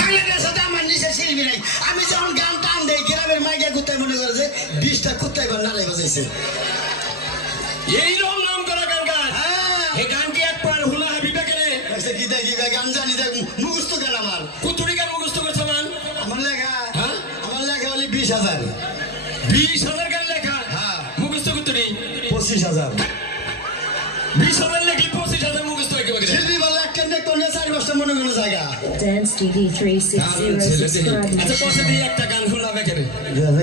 বাংলাদেশে তো আমার নিচে শিল্পী নাই। আমি যখন গান টান দেই গ্রামের মাইকা কুত্তায় মনে করে যে 20টা কুত্তায় ঘর নালাই বাজাইছে। এইরকম নাম করা গান গান। এই গান কি একবার হুলা হাবিবে কেনে? কি দেখি গান জানি দেখ মুখস্থ গান আমার। কুতুরি গান মুখস্থ করছে মান? আমার লেখা আমার লেখা হলে 20,000। 20,000 গান লেখা? হ্যাঁ। মুখস্থ কুতুরি 25,000। 20,000 লেখি 25,000 মুখস্থ একেবারে। শিল্পী বলে একটা নেক করলে 4-5টা মনে কোনো জায়গা। Dance TV 360 subscribe আচ্ছা বসে দিয়ে একটা গান হুলাবে কেনে?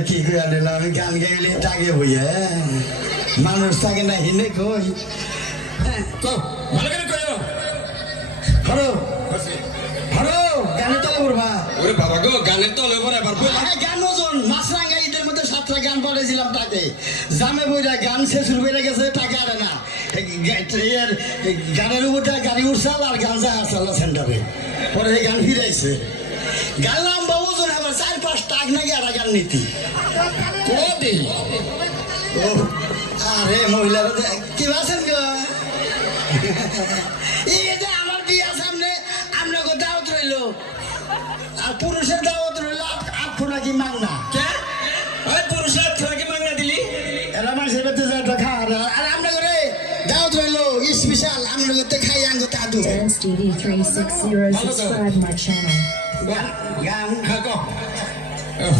কি করে দিলাম আমি গান গাইলে টাগে বইয়া মানুষ থাকে না হিনে কই কও ভালো করে কইও। হরো হরো গানে তো করবা। ওরে বাবা গো গানের তো লেবর এবার বল। গান ওজন মাছরাঙ্গা ঈদের মধ্যে 7টা গান পড়েছিলাম তাকে জামে বইরা গান শেষ হয়ে গেছে টাকা আরে না গানের উপরটা গাড়ি উঠছাল আর গান যা আসল সেন্টারে পরে এই গান ফিরাইছে গান লম্বা ওজন আবার 4-5 টাক নাকি আর গান নীতি ও দেই ও আরে মহিলারা কি আছেন গো এই যে আমার বিয়া সামনে আমরা গো দাওয়াত রইলো আর পুরুষের দাওয়াত রইলো আপু নাকি মাংনা কে? ওই পুরুষের নাকি মাংনা দিলি? এরা মানুষের বাড়িতে যায় তো খাওয়া আর আমরা করে দাওয়াত রইলো স্পেশাল আমরা করতে খাই আঙ্গো তাদু Dance TV 360 subscribe my channel. গান হ্যাঁ কও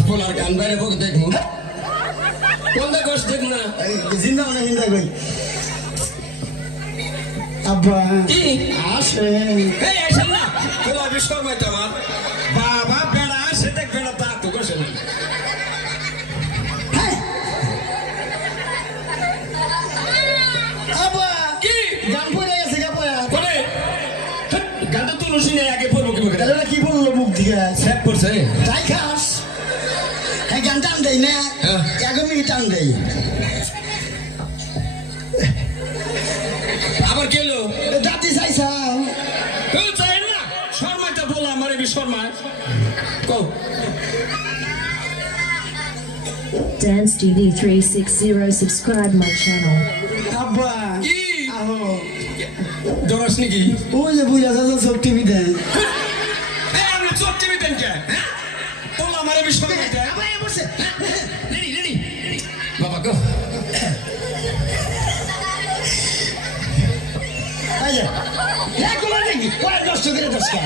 বলার গান বাইরে বকে দেখমু কোনটা গোস দেখমু না জিন্দা না হিন্দা কই আব্বা কি আসে এই আসেন না বলা বিস্কর মাইতে আমার বাবা বেড়া আসে দেখবে না তা তো গোসে না আব্বা কি গান পড়ে গেছে গা পয়া করে গানটা তো লুসি নেই আগে পড়বো কি বকে এটা কি বললো মুখ দিকে সেট করছে তাই খাস হ্যাঁ গান টান দেয় না একদমই টান দেয় আবার গেলো দাঁতি চাইছাও চাই না শর্মাটা বলা আমারে বি শর্মা কও Dance TV 360 subscribe my channel. আব্বা কি আহো দরস নাকি ওই যে বুঝা যাচ্ছে সব টিভি দেয় এই আমরা চোট টিভি দেন কে হ্যাঁ বলা আমারে বি শর্মা দেয় রেডি রেডি বাবা গো আচ্ছা এক কোলা দেখি কয় 10 করে 10 কা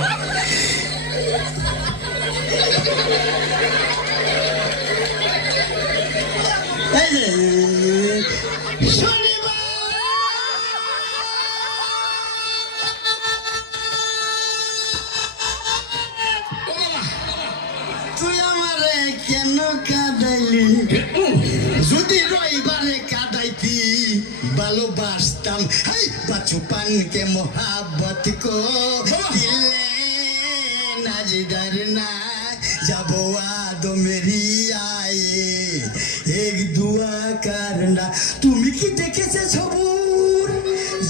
এই যে শনিবার তুই আমারে কেন কাঁদাইলি যদি রবিবারে কাঁদাইতি ভালোবাসতাম হাই বাচুপান কে মোহাব্বত কো দিলে নাজদার না যাবো আদো মেরি আয়ে এক দুয়া করনা তুমি কি দেখেছে সবুর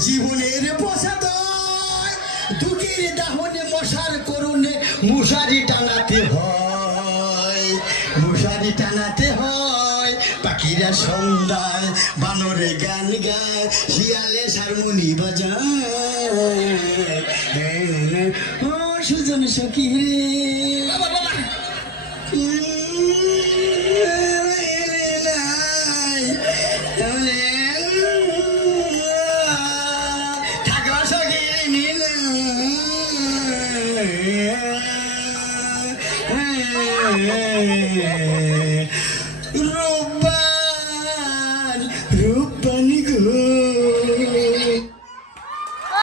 জীবনের প্রসাদ দুঃখের দাহনে মশার করুণে মশারি টানাতে হয় মশারি টানাতে হয় পাখিরা সন্ধ্যায় বানরে গান গায় শিয়ালে হারমোনি বাজায় ও সুজন সখী রে থাকবা সখী নীল